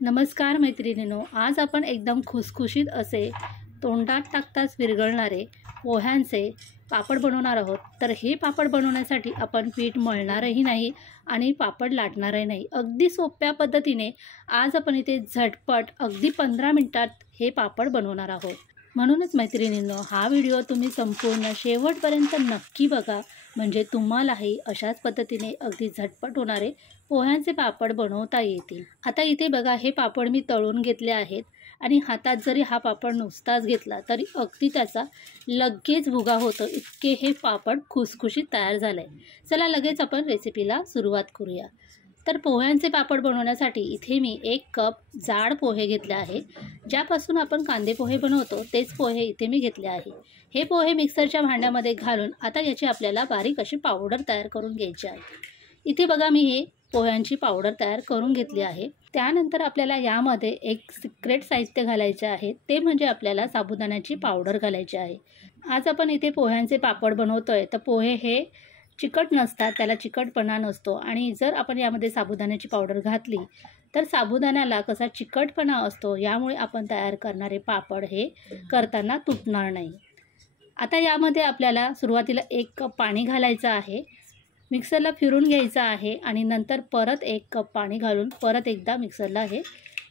नमस्कार मैत्रिणींनो, आज आपण एकदम खुसखुशीत असे तोंडात टाकताच विरघळणारे पोह्यांचे पापड बनवणार आहोत। तर हे पापड बनवण्यासाठी आपण पीठ मळणारही नाही आणि पापड लाटणारही नाही। अगदी सोप्या पद्धतीने आज आपण इथे झटपट अगदी 15 मिनिटात हे पापड बनवणार आहोत। म्हणूनच मैत्रिणींनो, हा व्हिडिओ तुम्ही संपूर्ण शेवटपर्यंत नक्की बघा, म्हणजे तुम्हालाही अशाच पद्धतीने अगदी झटपट होणारे पोह्यांचे पापड बनवता येतील। आता इथे बघा, हे पापड मी तळून घेतले आहेत आणि हातात जरी हा पापड नुसताच घेतला तरी अगदी त्याचा लगेच भुगा होतो, इतके हे पापड खुसखुशीत तयार झाले। चला लगेच आपण रेसिपीला सुरुवात करूया। तर पोह्यांचे पापड बनवण्यासाठी इथे मी 1 कप जाड पोहे घेतले आहे। ज्यापासून आपण कांदे पोहे बनवतो तेच पोहे इथे मी घेतले आहे। हे पोहे मिक्सरच्या भांड्यामध्ये घालून आता याची आपल्याला बारीक अशी पावडर तयार करून घ्यायची आहे। इथे बघा, मी हे पोह्यांची पावडर तयार करून घेतली आहे। त्यानंतर आपल्याला यामध्ये एक सिक्रेट साहित्य घालायचे आहे, ते म्हणजे आपल्याला साबुदाण्याची पावडर घालायची आहे। आज आपण इथे पोह्यांचे पापड बनवतोय, तर पोहे हे चिकट नसतात, त्याला चिकटपणा नसतो आणि जर आपण यामध्ये साबुदाण्याची पावडर घातली तर साबुदाण्याला कसा चिकटपणा असतो, यामुळे आपण तयार करणारे पापड हे करताना तुटणार नाही। आता यामध्ये आपल्याला सुरुवातीला 1 कप पाणी घालायचं आहे, मिक्सरला फिरून घ्यायचं आहे आणि नंतर परत 1 कप पाणी घालून परत एकदा मिक्सरला हे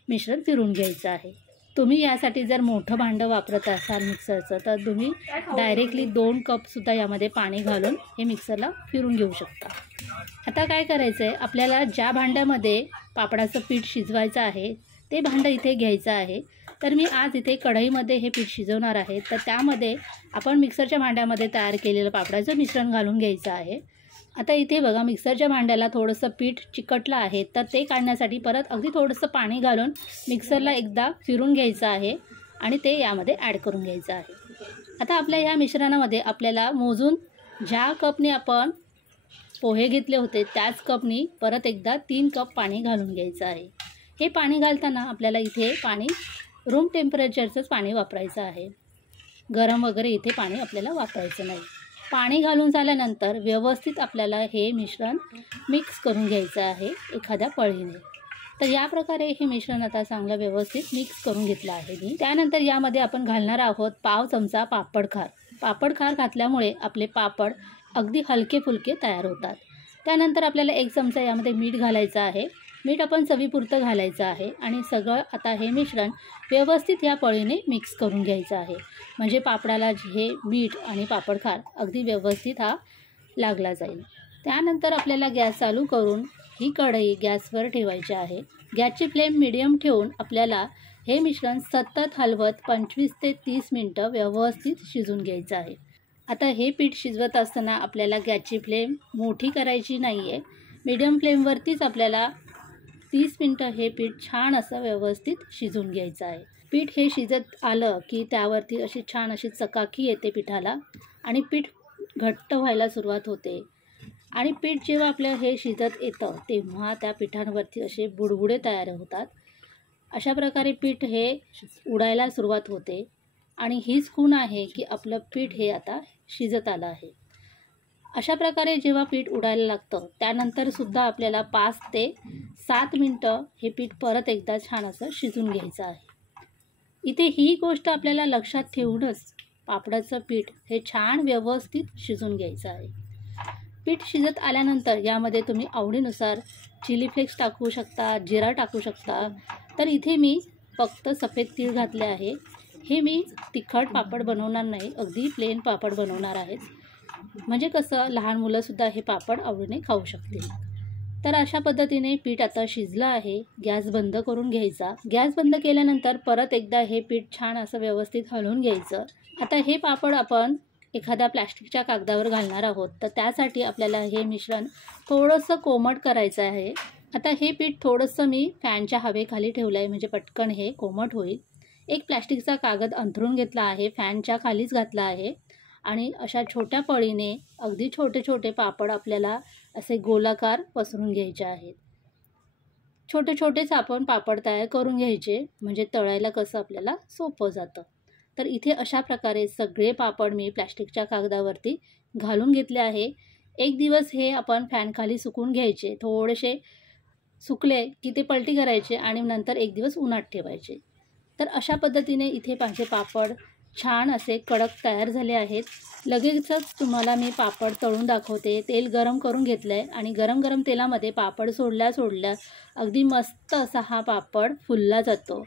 मिश्रण फिरून घ्यायचं आहे। तुम्ही यासाठी जर मोठं भांडं वापरत असाल मिक्सरचं, तर तुम्ही डायरेक्टली 2 कपसुद्धा यामध्ये पाणी घालून हे मिक्सरला फिरून घेऊ शकता। आता काय करायचं आहे, आपल्याला ज्या भांड्यामध्ये पापडाचं पीठ शिजवायचं आहे ते भांडं इथे घ्यायचं आहे। तर मी आज इथे कढईमध्ये हे पीठ शिजवणार आहे, तर त्यामध्ये आपण मिक्सरच्या भांड्यामध्ये तयार केलेलं पापडाचं मिश्रण घालून घ्यायचं आहे। आता इथे बघा, मिक्सरच्या भांड्याला थोडंसं पीठ चिकटलं आहे, तर ते काढण्यासाठी परत अगदी थोडंसं पाणी घालून मिक्सरला एकदा फिरून घ्यायचं आहे आणि ते यामध्ये ॲड करून घ्यायचं आहे। आता आपल्या ह्या मिश्रणामध्ये आपल्याला मोजून ज्या कपने आपण पोहे घेतले होते त्याच कपनी परत एकदा 3 कप पाणी घालून घ्यायचं आहे। हे पाणी घालताना आपल्याला इथे पाणी रूम टेम्परेचरचंच पाणी वापरायचं आहे, गरम वगैरे इथे पाणी आपल्याला वापरायचं नाही। पाणी घालून झाल्यानंतर व्यवस्थित आपल्याला हे मिश्रण मिक्स करून घ्यायचं आहे एखाद्या पळीने। तर या प्रकारे हे मिश्रण आता चांगलं व्यवस्थित मिक्स करून घेतलं आहे मी। त्यानंतर यामध्ये आपण घालणार आहोत पाव चमचा पापड खार। पापड खार घातल्यामुळे आपले पापड अगदी हलके फुलके तयार होतात। त्यानंतर आपल्याला 1 चमचा यामध्ये मीठ घालायचं आहे। मीठ आपण चवीपुरतं घालायचं आहे आणि सगळं आता हे मिश्रण व्यवस्थित या पळीने मिक्स करून घ्यायचं आहे, म्हणजे पापडाला हे मीठ आणि पापड खार अगदी व्यवस्थित हा लागला जाईल। त्यानंतर आपल्याला गॅस चालू करून ही कढई गॅसवर ठेवायची आहे। गॅसची फ्लेम मीडियम ठेवून आपल्याला हे मिश्रण सतत हलवत 25 ते 30 मिनटं व्यवस्थित शिजून घ्यायचं आहे। आता हे पीठ शिजवत असताना आपल्याला गॅसची फ्लेम मोठी करायची नाही आहे, मीडियम फ्लेमवरतीच आपल्याला 30 मिनटं हे पीठ छान असं व्यवस्थित शिजून घ्यायचं आहे। पीठ हे शिजत आलं की त्यावरती अशी छान अशी चकाकी येते पिठाला आणि पीठ घट्ट व्हायला सुरुवात होते आणि पीठ जेव्हा आपलं हे शिजत येतं तेव्हा त्या पिठांवरती असे बुडबुडे तयार होतात। अशा प्रकारे पीठ हे उडायला सुरुवात होते आणि हीच खूण आहे की आपलं पीठ हे आता शिजत आलं आहे। अशा प्रकारे जेव्हा पीठ उडायला लागतं त्यानंतर सुद्धा आपल्याला 5 ते 7 मिनटं हे पीठ परत एकदा छान असं शिजून घ्यायचं आहे। इथे ही गोष्ट आपल्याला लक्षात ठेवूनच पापडाचं पीठ हे छान व्यवस्थित शिजून घ्यायचं आहे। पीठ शिजत आल्यानंतर यामध्ये तुम्ही आवडीनुसार चिली फ्लेक्स टाकू शकता, जिरा टाकू शकता। तर इथे मी फक्त सफेद तीळ घातले आहे। हे मी तिखट पापड बनवणार नाही, अगदी प्लेन पापड बनवणार आहे, म्हणजे कसं लहान मुलंसुद्धा हे पापड आवडीने खाऊ शकतील। तर अशा पद्धतीने पीठ आता शिजलं आहे। गॅस बंद करून घ्यायचा। गॅस बंद केल्यानंतर परत एकदा हे पीठ छान असं व्यवस्थित हलवून घ्यायचं। आता हे पापड आपण एखाद्या प्लॅस्टिकच्या कागदावर घालणार आहोत, तर त्यासाठी आपल्याला हे मिश्रण थोडंसं कोमट करायचं आहे। आता हे पीठ थोडंसं मी फॅनच्या हवेखाली ठेवलं आहे, म्हणजे पटकन हे कोमट होईल। एक प्लॅस्टिकचा कागद अंथरून घेतला आहे, फॅनच्या खालीच घातला आहे आणि अशा छोट्या पळीने अगदी छोटे छोटे पापड आपल्याला असे गोलाकार पसरून घ्यायचे आहेत। छोटे छोटेच आपण पापड तयार करून घ्यायचे, म्हणजे तळायला कसं आपल्याला सोपं जातं। तर इथे अशा प्रकारे सगळे पापड मी प्लॅस्टिकच्या कागदावरती घालून घेतले आहे। 1 दिवस हे आपण फॅनखाली सुकून घ्यायचे, थोडेसे सुकले की ते पलटी करायचे आणि नंतर एक दिवस उन्हात ठेवायचे। तर अशा पद्धतीने इथे माझे पापड छान असे कडक तयार झाले आहेत। लगेचच तुम्हाला मी पापड तळून दाखवते। तेल गरम करून घेतलं आहे आणि गरम गरम तेलामध्ये पापड सोडल्या सोडल्या अगदी मस्त असा हा पापड फुलला जातो।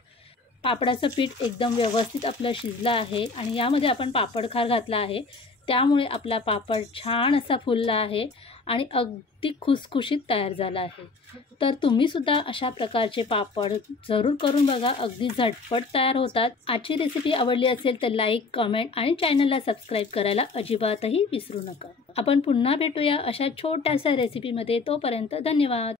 पापडाचं पीठ एकदम व्यवस्थित आपलं शिजलं आहे आणि यामध्ये आपण पापड खार घातला आहे, त्यामुळे आपला पापड छान असा फुलला आहे आणि अगदी खुसखुशीत तयार झाला आहे। तर तुम्हीसुद्धा अशा प्रकारचे पापड जरूर करून बघा, अगदी झटपट तयार होतात। आजची रेसिपी आवडली असेल तर लाईक, कमेंट आणि चॅनलला सबस्क्राईब करायला अजिबातही विसरू नका। आपण पुन्हा भेटूया अशा छोट्याशा रेसिपीमध्ये। तोपर्यंत धन्यवाद।